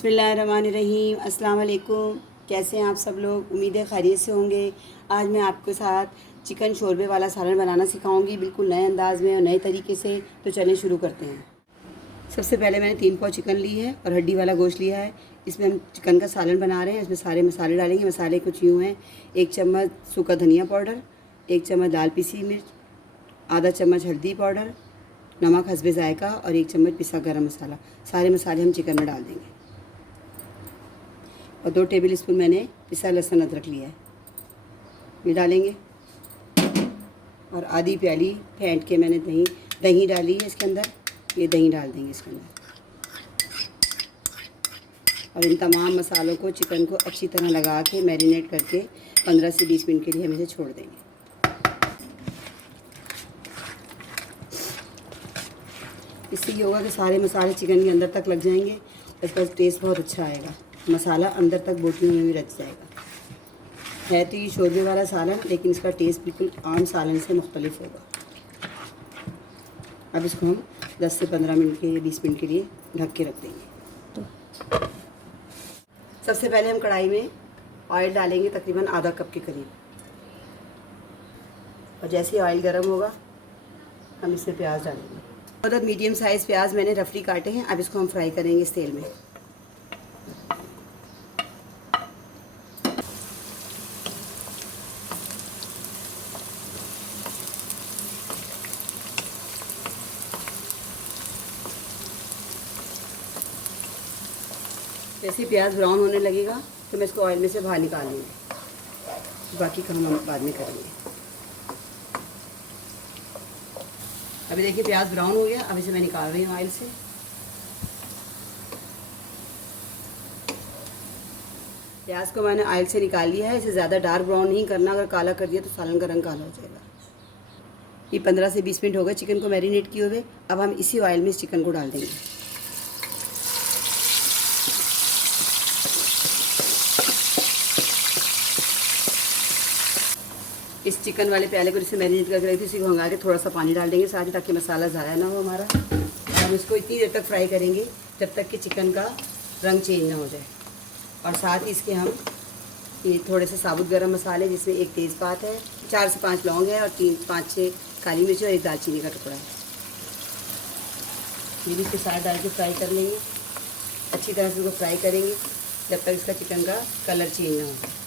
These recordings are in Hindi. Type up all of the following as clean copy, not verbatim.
बिस्मिल्लाहिर्रहमानिर्रहीम। अस्सलाम वालेकुम। कैसे हैं आप सब लोग? उम्मीद है खैरियत से होंगे। आज मैं आपके साथ चिकन शोरबे वाला सालन बनाना सिखाऊंगी, बिल्कुल नए अंदाज़ में और नए तरीके से। तो चलें शुरू करते हैं। सबसे पहले मैंने 3 पाव चिकन ली है और हड्डी वाला गोश्त लिया है। इसमें हम चिकन का सालन बना रहे हैं। इसमें सारे मसाले डालेंगे। मसाले कुछ यूँ हैं: 1 चम्मच सूखा धनिया पाउडर, 1 चम्मच दाल पिसी मिर्च, आधा चम्मच हल्दी पाउडर, नमक हस्बे ज़ायका और 1 चम्मच पिसा गरम मसाला। सारे मसाले हम चिकन में डाल देंगे। और 2 टेबल स्पून मैंने पिसा लहसुन अदरक लिया है, ये डालेंगे। और आधी प्याली फेंट के मैंने दही डाली है इसके अंदर, ये दही डाल देंगे इसके अंदर। और इन तमाम मसालों को, चिकन को अच्छी तरह लगा के मैरिनेट करके 15 से 20 मिनट के लिए हम इसे छोड़ देंगे। इससे ये होगा कि सारे मसाले चिकन के अंदर तक लग जाएंगे, इसका टेस्ट बहुत अच्छा आएगा। मसाला अंदर तक बोटियों में भी रच जाएगा। है तो ये शोरबे वाला सालन, लेकिन इसका टेस्ट बिल्कुल आम सालन से मुख्तलिफ होगा। अब इसको हम 10 से 15 मिनट के लिए, 20 मिनट के लिए ढक के रख देंगे। तो सबसे पहले हम कढ़ाई में ऑयल डालेंगे, तकरीबन आधा कप के करीब। और जैसे ही ऑयल गर्म होगा हम इसमें प्याज डालेंगे। और मीडियम साइज़ प्याज मैंने रफली काटे हैं। अब इसको हम फ्राई करेंगे इस तेल में। जैसे प्याज ब्राउन होने लगेगा तो मैं इसको ऑयल में से बाहर निकाल लूँगी। बाकी काम हम बाद में करेंगे। अभी देखिए प्याज ब्राउन हो गया। अब इसे मैं निकाल रही हूँ ऑयल से। प्याज को मैंने ऑयल से निकाल लिया है। इसे ज़्यादा डार्क ब्राउन नहीं करना, अगर काला कर दिया तो सालन का रंग काला हो जाएगा। ये 15 से 20 मिनट हो गए चिकन को मैरिनेट किए हुए। अब हम इसी ऑयल में इस चिकन को डाल देंगे। इस चिकन वाले प्याले को जिससे मैरिनेट करके रखी थी, इसी को भंगा के थोड़ा सा पानी डाल देंगे साथ ही, ताकि मसाला ज़ाया ना हो हमारा। और हम इसको इतनी देर तक फ्राई करेंगे जब तक कि चिकन का रंग चेंज ना हो जाए। और साथ ही इसके हम ये थोड़े से साबुत गरम मसाले, जिसमें 1 तेज़पात है, 4 से 5 लौंग है और 3-5-6 काली मिर्च और 1 दालचीनी का टुकड़ा है, ये भी इसके साथ डाल के फ्राई कर लेंगे। अच्छी तरह से इसको फ्राई करेंगे जब तक इसका चिकन का कलर चेंज ना हो जाए।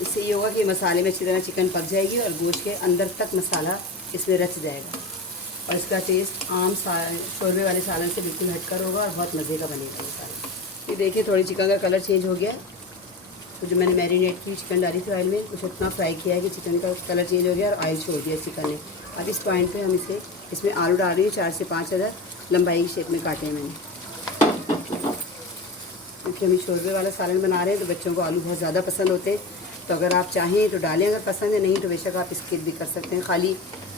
इससे ये होगा कि मसाले में अच्छी तरह चिकन पक जाएगी और गोश्त के अंदर तक मसाला इसमें रच जाएगा। और इसका टेस्ट आम शोरबे वाले सालन से बिल्कुल हटकर होगा और बहुत मज़े का बनेगा ये सालन। ये देखिए थोड़ी चिकन का कलर चेंज हो गया। तो जो मैंने मैरिनेट की चिकन डाली थी ऑयल में, कुछ इतना फ्राई किया है कि चिकन का कलर चेंज हो गया और ऑयल छोड़ दिया चिकन ने। अब इस पॉइंट पे हम इसमें आलू डाल रही हूँ। 4 से 5 अदर लंबाई की शेप में काटे हैं मैंने, क्योंकि हम शोरबे वाला सालन बना रहे हैं तो बच्चों को आलू बहुत ज़्यादा पसंद होते हैं। तो अगर आप चाहें तो डालें, अगर पसंद है नहीं तो बेशक आप स्किप भी कर सकते हैं। खाली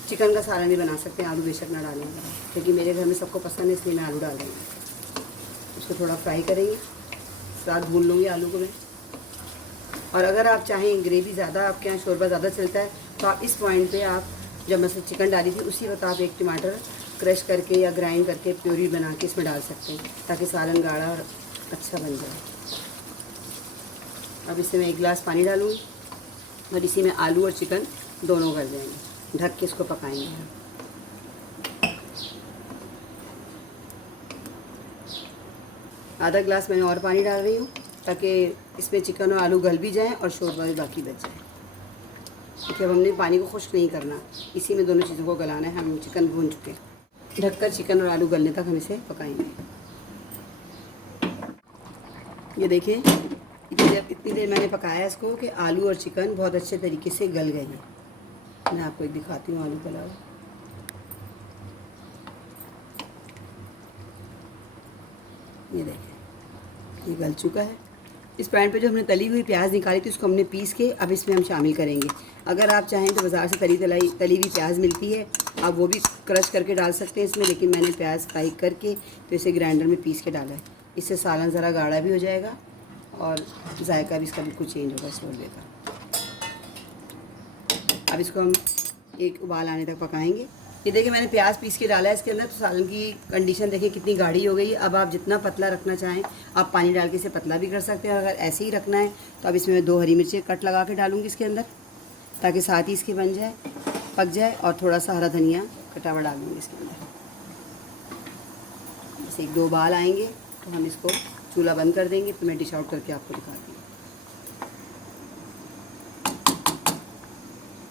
चिकन का सालन भी बना सकते हैं, आलू बेशक ना डालें। क्योंकि मेरे घर में सबको पसंद है, इसलिए मैं आलू डाल दूँगी। उसको थोड़ा फ्राई करेंगे, साथ भून लूँगी आलू को मैं। और अगर आप चाहें ग्रेवी ज़्यादा, आपके यहाँ शोरबा ज़्यादा चलता है, तो आप इस पॉइंट पे आप जब मैं चिकन डाली थी उसी वक्त आप 1 टमाटर क्रश करके या ग्राइंड करके प्योरी बना के इसमें डाल सकते हैं, ताकि सालन गाढ़ा और अच्छा बन जाए। अब इसमें मैं 1 गिलास पानी डालूँगी और इसी में आलू और चिकन दोनों गल जाएंगे। ढक के इसको पकाएंगे। आधा गिलास मैंने और पानी डाल रही हूँ, ताकि इसमें चिकन और आलू गल भी जाएं और शोरबा भी बाकी बच जाए। देखिए अब हमने पानी को खुश्क नहीं करना, इसी में दोनों चीज़ों को गलाना है। हम चिकन भून चुके, ढककर चिकन और आलू गलने तक हम इसे पकाएंगे। ये देखिए इतनी देर मैंने पकाया इसको कि आलू और चिकन बहुत अच्छे तरीके से गल गए हैं। मैं आपको एक दिखाती हूँ आलू गला हुआ। ये देखिए ये गल चुका है। इस पॉइंट पे जो हमने तली हुई प्याज निकाली थी उसको हमने पीस के अब इसमें हम शामिल करेंगे। अगर आप चाहें तो बाज़ार से तली हुई प्याज मिलती है, आप वो भी क्रश करके डाल सकते हैं इसमें, लेकिन मैंने प्याज फ्राई करके तो इसे ग्राइंडर में पीस के डाला है। इससे सालन ज़रा गाढ़ा भी हो जाएगा और जायका भी इसका बिल्कुल चेंज होगा शोरबे का। अब इसको हम एक उबाल आने तक पकाएंगे। ये देखिए मैंने प्याज पीस के डाला है इसके अंदर, तो सालन की कंडीशन देखिए कितनी गाढ़ी हो गई है। अब आप जितना पतला रखना चाहें आप पानी डाल के इसे पतला भी कर सकते हैं। अगर ऐसे ही रखना है तो अब इसमें मैं 2 हरी मिर्ची कट लगा के डालूँगी इसके अंदर, ताकि साथ ही इसकी बन जाए, पक जाए। और थोड़ा सा हरा धनिया कटा हुआ डालूँगी इसके अंदर। बस 1-2 उबाल आएंगे तो हम इसको चूल्हा बंद कर देंगे। फिर मैं डिश आउट करके आपको दिखाती हूँ।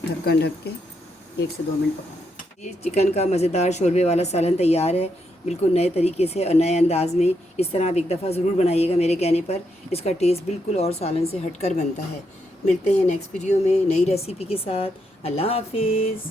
ढक्कन ढक के 1 से 2 मिनट पकाएं। ये चिकन का मज़ेदार शोरबे वाला सालन तैयार है, बिल्कुल नए तरीके से और नए अंदाज़ में। इस तरह आप एक दफ़ा ज़रूर बनाइएगा मेरे कहने पर। इसका टेस्ट बिल्कुल और सालन से हटकर बनता है। मिलते हैं नेक्स्ट वीडियो में नई रेसिपी के साथ। अल्लाह हाफिज़।